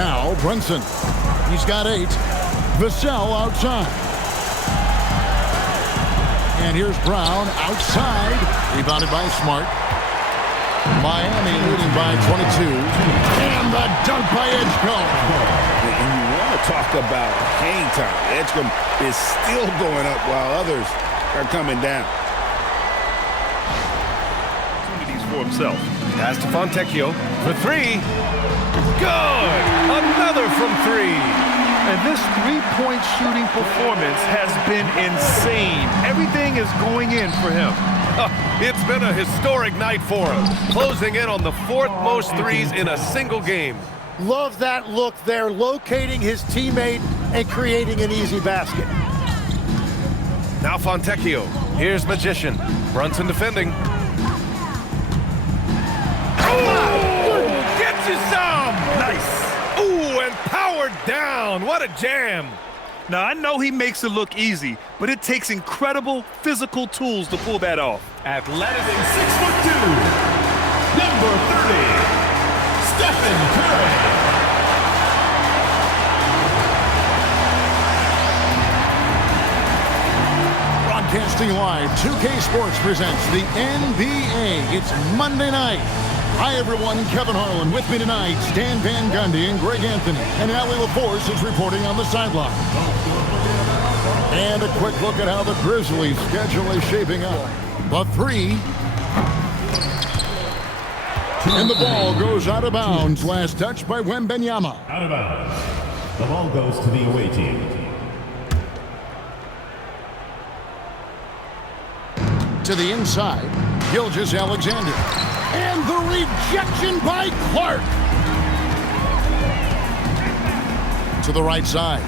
Now Brunson. He's got 8. Vassell outside. And here's Brown outside. Rebounded by Smart. Miami leading by 22. And the dunk by Edgecombe. And you want to talk about hang time. Edgecombe is still going up while others are coming down. Opportunities for himself. Pass to Fontecchio for 3. Good! Another from 3. And this three-point shooting performance has been insane. Everything is going in for him. It's been a historic night for him, closing in on the 4th most threes in a single game. Love that look there, locating his teammate and creating an easy basket. Now Fontecchio. Here's Magician. Brunson defending. Oh! Gets you some! Nice! Ooh, and powered down. What a jam. Now, I know he makes it look easy, but it takes incredible physical tools to pull that off. Athletic 6'2", number 30, Stephen Curry. Broadcasting live, 2K Sports presents the NBA. It's Monday night. Hi, everyone. Kevin Harlan with me tonight. Stan Van Gundy and Greg Anthony. And Allie LaForce is reporting on the sideline. And a quick look at how the Grizzlies' schedule is shaping up. The 3. And the ball goes out of bounds. Last touch by Wembanyama. Out of bounds. The ball goes to the away team. To the inside, Gilgeous-Alexander. And the rejection by Clark. To the right side.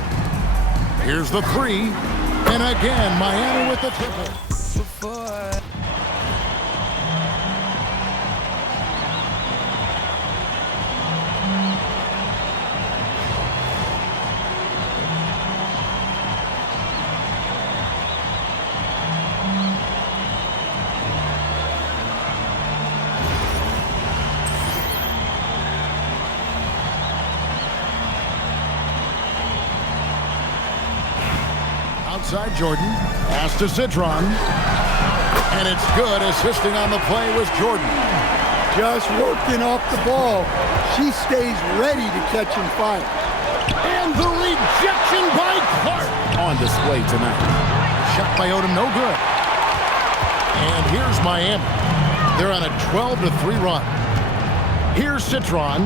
Here's the 3. And again, Miami with the triple. Outside Jordan, pass to Citron, and it's good. Assisting on the play was Jordan. Just working off the ball. She stays ready to catch and fire. And the rejection by Clark. On display tonight. Shot by Odom, no good. And here's Miami. They're on a 12-3 run. Here's Citron.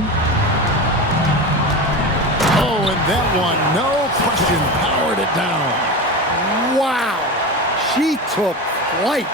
Oh, and that one, no question, powered it down. Wow, she took flight.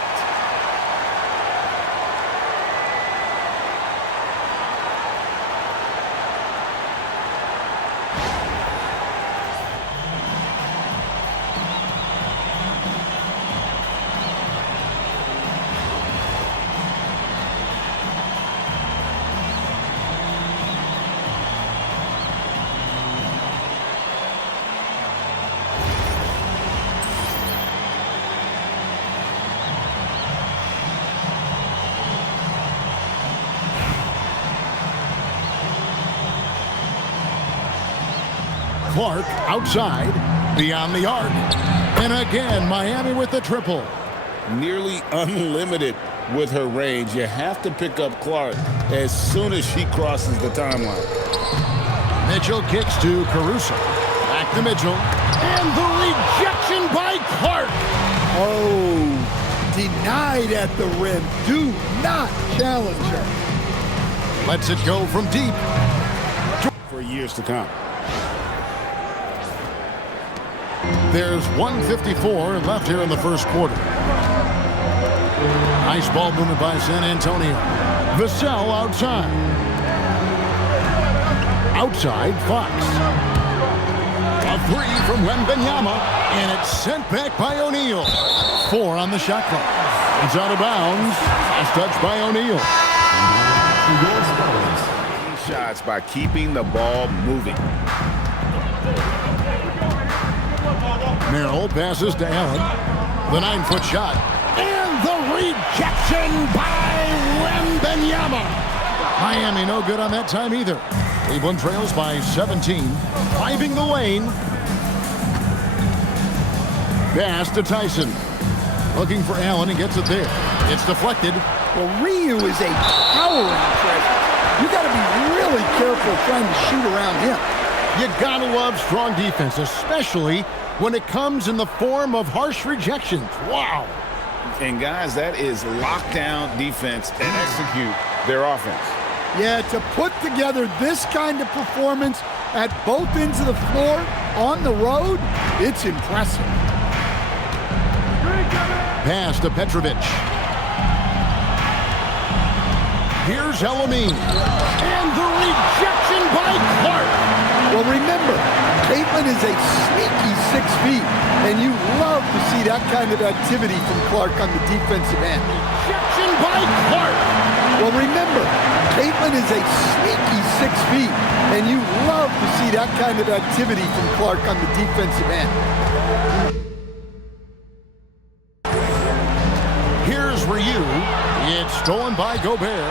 Clark outside, beyond the arc. And again, Miami with the triple. Nearly unlimited with her range. You have to pick up Clark as soon as she crosses the timeline. Mitchell kicks to Caruso. Back to Mitchell. And the rejection by Clark. Oh, denied at the rim. Do not challenge her. Lets it go from deep. For years to come. There's 1:54 left here in the first quarter. Nice ball movement by San Antonio. Vassell outside. Outside, Fox. A 3 from Wembanyama, and it's sent back by O'Neal. 4 on the shot clock. It's out of bounds. Last touch by O'Neal. Shots by keeping the ball moving. Merrill passes to Allen. The 9-foot shot. And the rejection by Wembanyama. Miami no good on that time either. Cleveland trails by 17. Driving the lane. Pass to Tyson. Looking for Allen and gets it there. It's deflected. Well, Ryu is a towering treasure. You got to be really careful trying to shoot around him. You gotta love strong defense, especially when it comes in the form of harsh rejections. Wow. And guys, that is lockdown defense and execute their offense. Yeah, to put together this kind of performance at both ends of the floor on the road, it's impressive. Pass to Petrovic. Here's Elamine. And the rejection by Clark. Well, remember, Caitlin is a sneaky 6 feet, and you love to see that kind of activity from Clark on the defensive end. Rejection by Clark. Well, remember, Caitlin is a sneaky 6 feet, and you love to see that kind of activity from Clark on the defensive end. Here's Ryu. It's stolen by Gobert.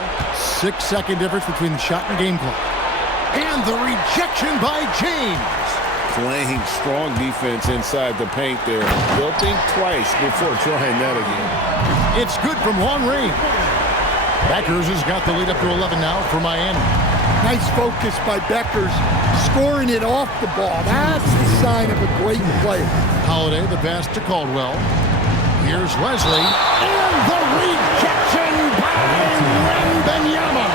6-second difference between the shot and game clock. And the rejection by James. Playing strong defense inside the paint there. They'll think twice before trying that again. It's good from long range. Beckers has got the lead up to 11 now for Miami. Nice focus by Beckers, scoring it off the ball. That's the sign of a great player. Holiday, the pass to Caldwell. Here's Leslie. And the rejection by Wembanyama.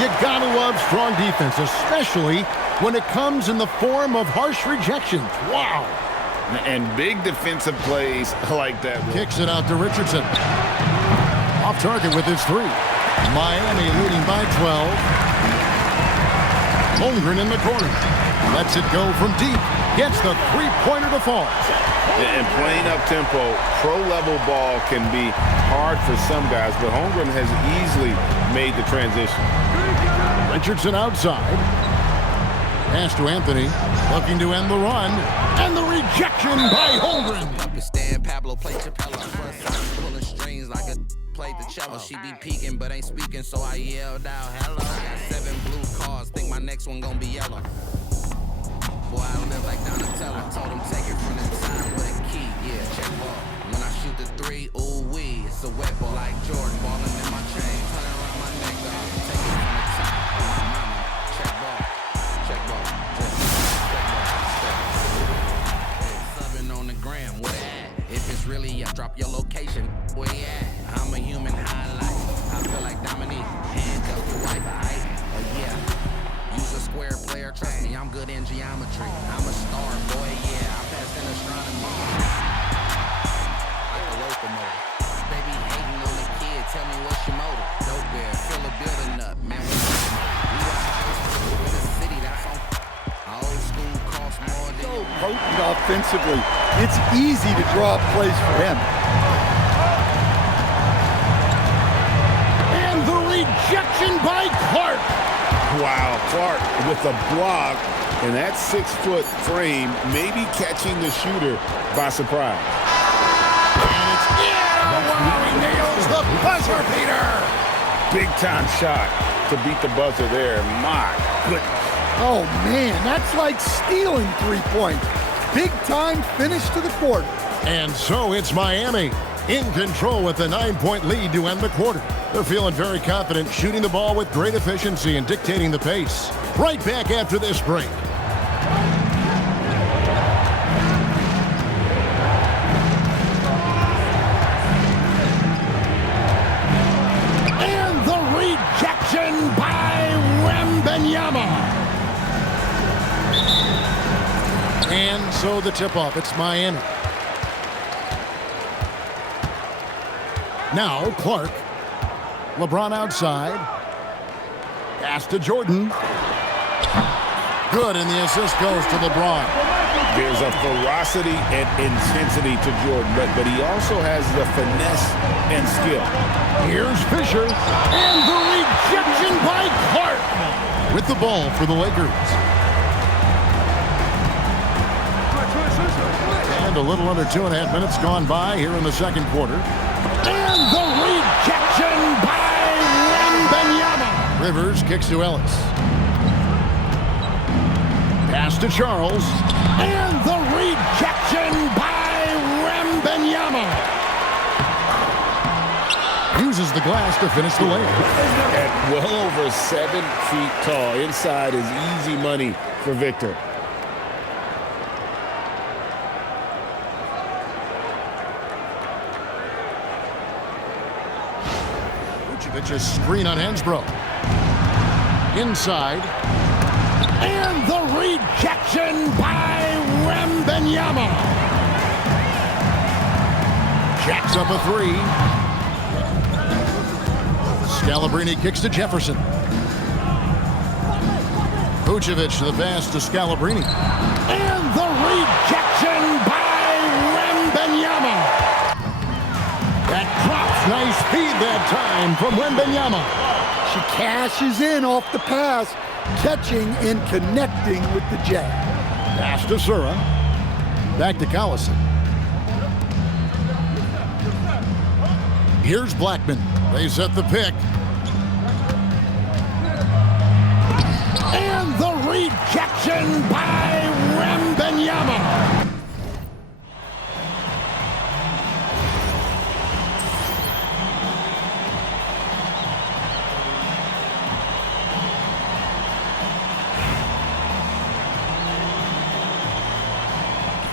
You gotta love strong defense, especially when it comes in the form of harsh rejections. Wow. And big defensive plays like that. Kicks it out to Richardson. Off target with his three. Miami leading by 12. Holmgren in the corner. Lets it go from deep. Gets the three-pointer to fall. And playing up-tempo, pro-level ball can be hard for some guys, but Holmgren has easily made the transition. Richardson outside. Pass to Anthony. Looking to end the run. And the rejection by Holmgren. Stand Pablo play Chappella. Pulling strings like a played the cello. She be peeking but ain't speaking, so I yelled out hello. Got 7 blue cars, think my next one gonna be yellow. Boy, I live like Donatello. Told him take it from the time with a key. Yeah, check ball. When I shoot the 3, ooh wee, it's a wet ball like Jordan balling in my chain. Turn around my neck, dog. Take it from the top. My mama, check ball, check ball, check ball. Subbing on the gram, where at? If it's really up, drop your location. Where you at? I'm a human highlight. I feel like Dominique. Handcuff your wife, aight? Oh yeah. Use a square player, trust me, I'm good in geometry. I'm a star, boy, yeah, I passed in astronomy. Like a locomotive. Baby hating on the kid, tell me what's your motive. Dope bear, fill a building up, man, what's your motive? We got school in the city, that's on. Our old school costs more than So potent offensively, it's easy to draw up plays for him. And the rejection by Clark. Wow, Clark with a block, and that 6-foot frame maybe catching the shooter by surprise. And it's he nails the buzzer beater. Big time shot to beat the buzzer there. My goodness. Oh man, that's like stealing 3 points. Big time finish to the quarter. And so it's Miami in control with a 9-point lead to end the quarter. They're feeling very confident, shooting the ball with great efficiency and dictating the pace. Right back after this break. And the rejection by Wembanyama. And so the tip-off, it's Miami. Now Clark. LeBron outside. Pass to Jordan. Good, and the assist goes to LeBron. There's a ferocity and intensity to Jordan, but he also has the finesse and skill. Here's Fisher. And the rejection by Clark. With the ball for the Lakers. And a little under 2.5 minutes gone by here in the second quarter. And the rejection by Wembanyama. Rivers kicks to Ellis. Pass to Charles. And the rejection by Wembanyama. Uses the glass to finish the layup. At well over 7 feet tall, inside is easy money for Victor. Vucevic's screen on Hansbrough. Inside. And the rejection by Wembanyama. Jacks up a three. Scalabrine kicks to Jefferson. Vucevic to the pass to Scalabrine. And the rejection by Wembanyama. That drops. Nice feed that time from Wembanyama. She cashes in off the pass, catching and connecting with the jab. Pass to Sura. Back to Collison. Here's Blackman. They set the pick. And the rejection by Wembanyama.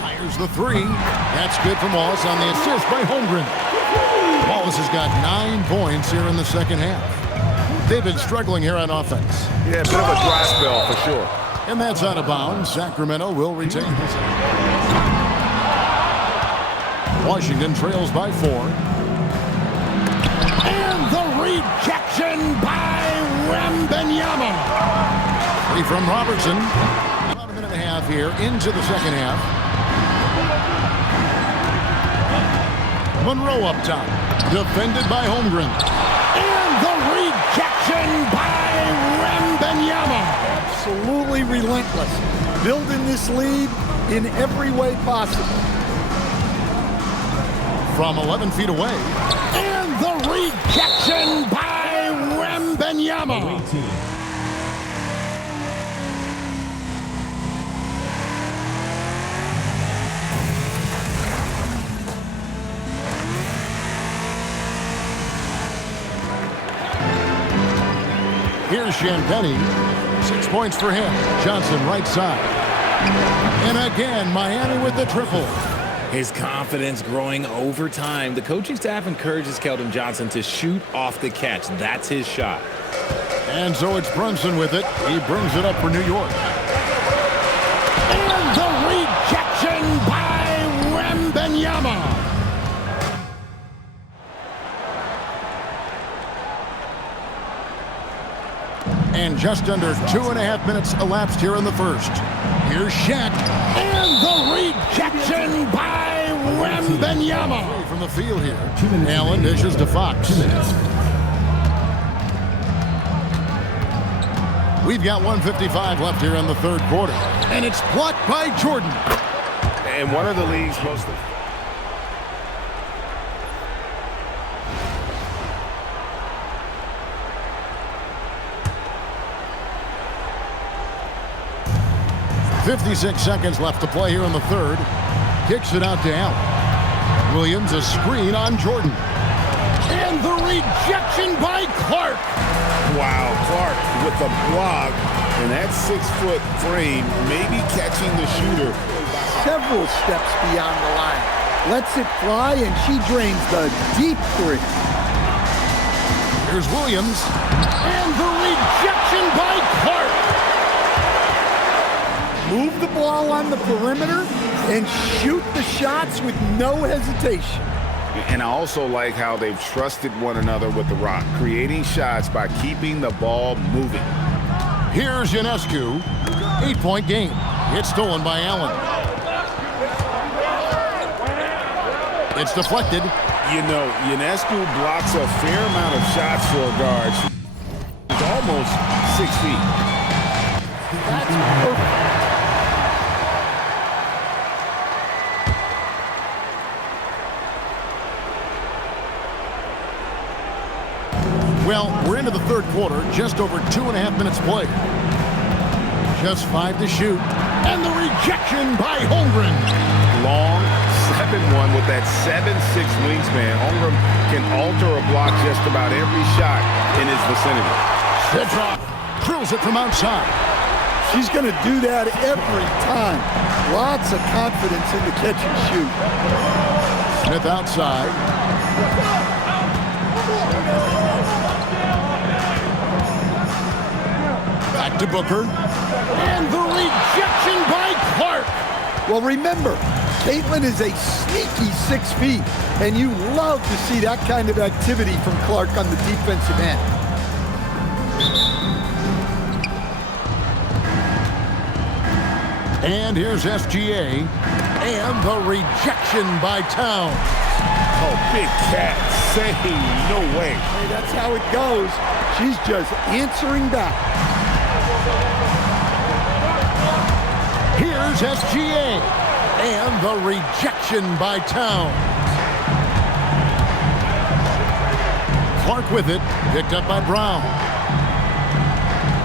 Fires the three. That's good from Wallace on the assist by Holmgren. Wallace has got 9 points here in the second half. They've been struggling here on offense. Yeah, a bit of a dry spell for sure. And that's out of bounds. Sacramento will retain this. Washington trails by 4. And the rejection by Wembanyama. Free from Robertson. About a minute and a half here into the second half. Monroe up top. Defended by Holmgren. And the rejection by Wembanyama. Absolutely relentless. Building this lead in every way possible. From 11 feet away. And the rejection by Wembanyama. Here's Champagnie. 6 points for him. Johnson right side. And again, Miami with the triple. His confidence growing over time. The coaching staff encourages Keldon Johnson to shoot off the catch. That's his shot. And so it's Brunson with it. He brings it up for New York. And the rejection by Wembanyama. And just under 2.5 minutes elapsed here in the first. Here's Shaq. And the rejection by Wembanyama. From the field here. Allen dishes to Fox. We've got 1:55 left here in the third quarter. And it's blocked by Jordan. And one of the league's most... .56 seconds left to play here in the third. Kicks it out to Allen. Williams a screen on Jordan. And the rejection by Clark. Wow, Clark with the block and that 6-foot frame, maybe catching the shooter. Several steps beyond the line. Lets it fly, and she drains the deep three. Here's Williams. And the rejection by Clark. Move the ball on the perimeter and shoot the shots with no hesitation. And I also like how they've trusted one another with the rock, creating shots by keeping the ball moving. Here's Ionescu. 8-point game. It's stolen by Allen. It's deflected. You know, Ionescu blocks a fair amount of shots for a guard. He's almost 6 feet. That's perfect. Well, we're into the third quarter, just over 2.5 minutes played. Just 5 to shoot. And the rejection by Holmgren. Long 7-1 with that 7'6" wingspan. Holmgren can alter a block just about every shot in his vicinity. Petrov drills it from outside. She's going to do that every time. Lots of confidence in the catch and shoot. Smith outside. Back to Booker. And the rejection by Clark. Well, remember, Caitlin is a sneaky 6 feet, and you love to see that kind of activity from Clark on the defensive end. And here's SGA. And the rejection by Towns. Oh, big cat. Say no way. Hey, that's how it goes. She's just answering back. Here's SGA. And the rejection by Towns. Clark with it. Picked up by Brown.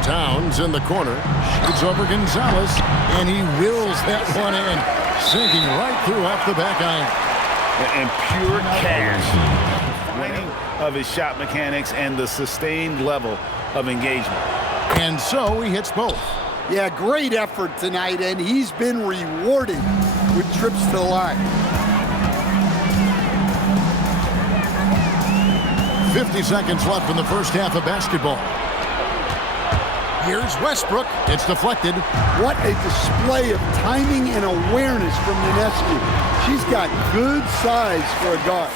Towns in the corner. Shoots over Gonzalez. And he wills that one in. Sinking right through off the back iron. And pure cash. Winning of his shot mechanics and the sustained level of engagement. And so he hits both. Yeah, great effort tonight, and he's been rewarded with trips to the line. 50 seconds left in the first half of basketball. Here's Westbrook. It's deflected. What a display of timing and awareness from Ionescu. She's got good size for a guard.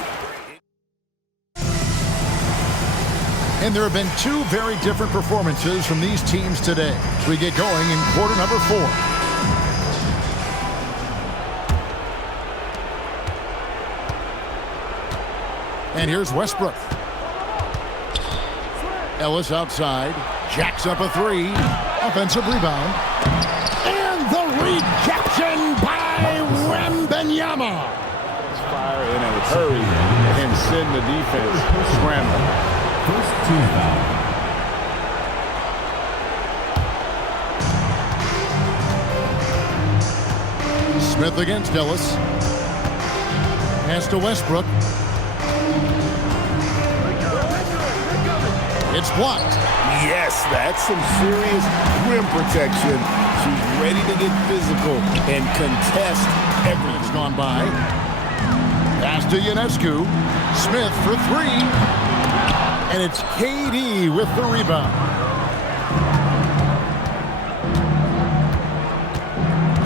And there have been 2 very different performances from these teams today. We get going in quarter number 4. And here's Westbrook. Ellis outside. Jacks up a 3. Offensive rebound. And the rejection by Wembanyama. Fire in a hurry and send the defense scrambling. First team foul. Smith against Ellis. Pass to Westbrook. It's blocked. Yes, that's some serious rim protection. She's ready to get physical and contest everything. It's gone by. Pass to Ionescu. Smith for 3. And it's KD with the rebound.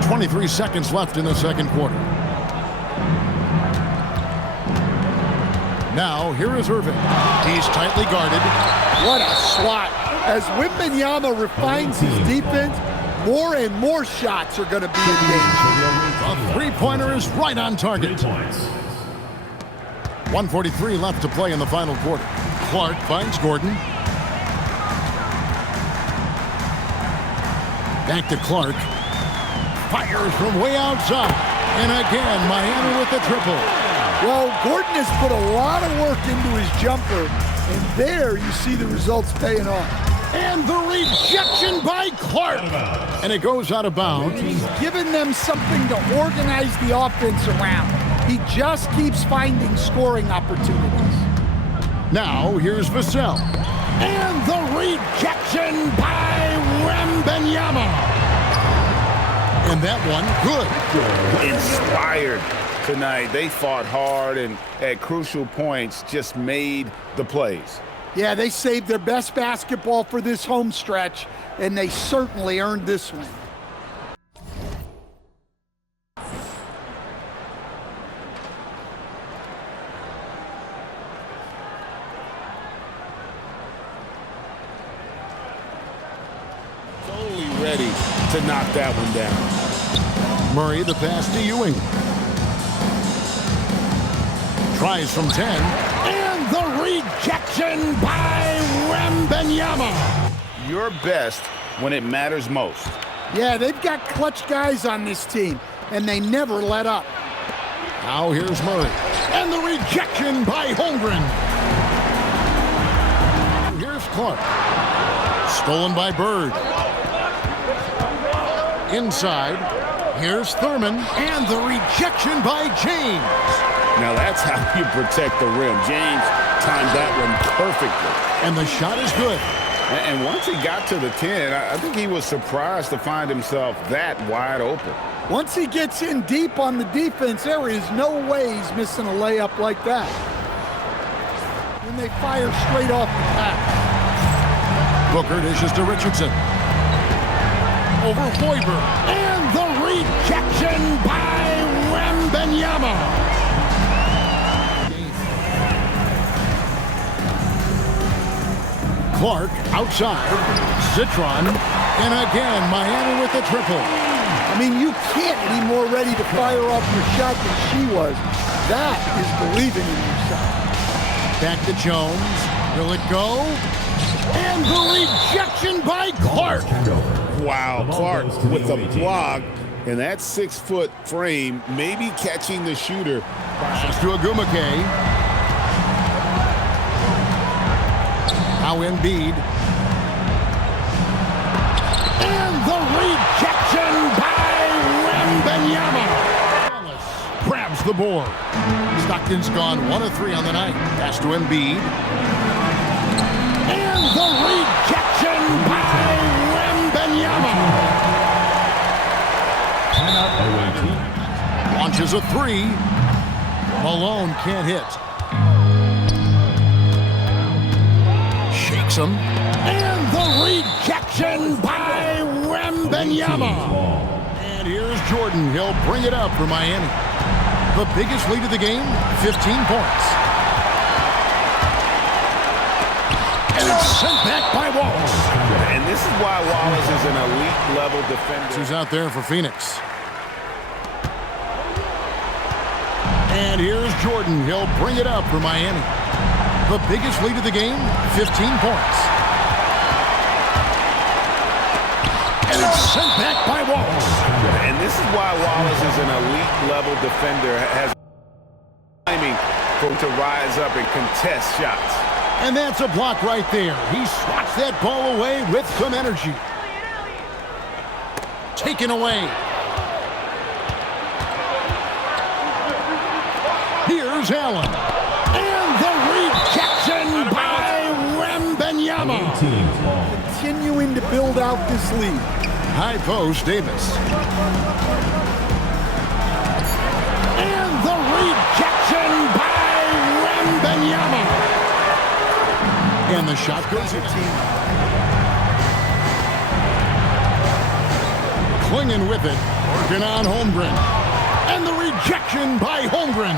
23 seconds left in the second quarter. Now, here is Irving. He's tightly guarded. What a swat. As Wembanyama refines his defense, more and more shots are going to be in danger. A three-pointer is right on target. 3 points. 1:43 left to play in the final quarter. Clark finds Gordon. Back to Clark. Fires from way outside. And again, Miami with the triple. Well, Gordon has put a lot of work into his jumper, and there you see the results paying off. And the rejection by Clark. And it goes out of bounds. He's given them something to organize the offense around. He just keeps finding scoring opportunities. Now, here's Vassell. And the rejection by Wembanyama. And that one, good. Inspired tonight. They fought hard and at crucial points just made the plays. Yeah, they saved their best basketball for this home stretch, and they certainly earned this one. Totally ready to knock that one down. Murray, the pass to Ewing. Tries from 10. And the rejection by Wembanyama. Your best when it matters most. Yeah, they've got clutch guys on this team, and they never let up. Now here's Murray. And the rejection by Holmgren. Here's Clark. Stolen by Bird. inside. Here's Thurman, and the rejection by James. Now that's how you protect the rim. James timed that one perfectly. And the shot is good. And once he got to the 10, I think he was surprised to find himself that wide open. Once he gets in deep on the defense, there is no way he's missing a layup like that. When they fire straight off the pass. Booker dishes to Richardson. Over Hoiberg. And the rejection by Wembanyama. Clark outside. Citron. And again, Miami with the triple. I mean, you can't be more ready to fire off your shot than she was. That is believing in yourself. Back to Jones. Will it go? And the rejection by Clark. Wow, Clark with the block. And that 6-foot frame, maybe catching the shooter. Passes to Agumake. Now Embiid. And the rejection by Wembanyama. Grabs the board. Stockton's gone 1 of 3 on the night. Pass to Embiid. And the rejection by Wembanyama. Launches a 3. Malone can't hit. Shakes him. And the rejection by Wembanyama. And here's Jordan. He'll bring it up for Miami. The biggest lead of the game, 15 points. And it's sent back by Wallace. And this is why Wallace is an elite level defender. Who's out there for Phoenix? And here's Jordan. He'll bring it up for Miami. The biggest lead of the game, 15 points. And it's sent back by Wallace. And this is why Wallace is an elite level defender. Has timing to rise up and contest shots. And that's a block right there. He swats that ball away with some energy. Taken away. Here's Allen. And the rejection by Wembanyama. Continuing to build out this lead. High post, Davis. And the rejection by Wembanyama. And the shot goes in. Clinging with it, working on Holmgren. And the rejection by Holmgren.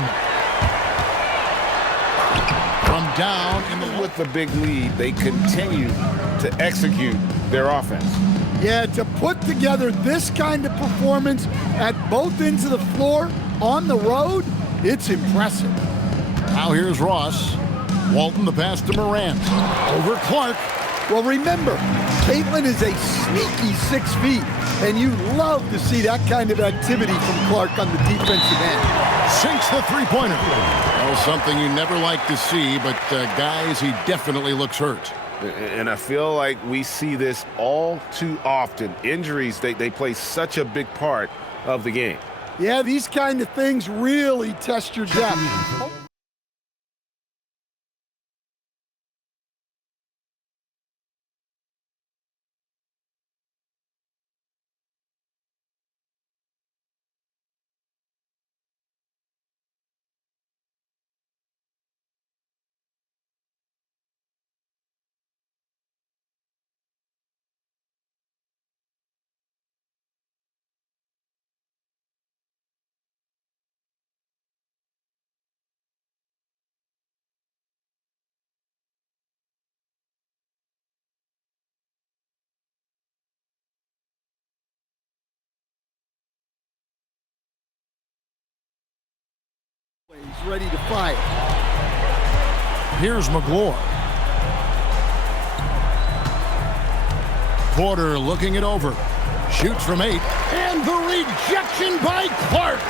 From down in the... With the big lead, they continue to execute their offense. Yeah, to put together this kind of performance at both ends of the floor on the road, it's impressive. Now here's Ross. Walton the pass to Morant. Over Clark. Well, remember, Caitlin is a sneaky 6 feet, and you love to see that kind of activity from Clark on the defensive end. Sinks the three-pointer. Well, something you never like to see, but guys, he definitely looks hurt. And I feel like we see this all too often. Injuries, they play such a big part of the game. Yeah, these kind of things really test your depth. He's ready to fire. Here's McGlure. Porter looking it over. Shoots from 8. And the rejection by Clark.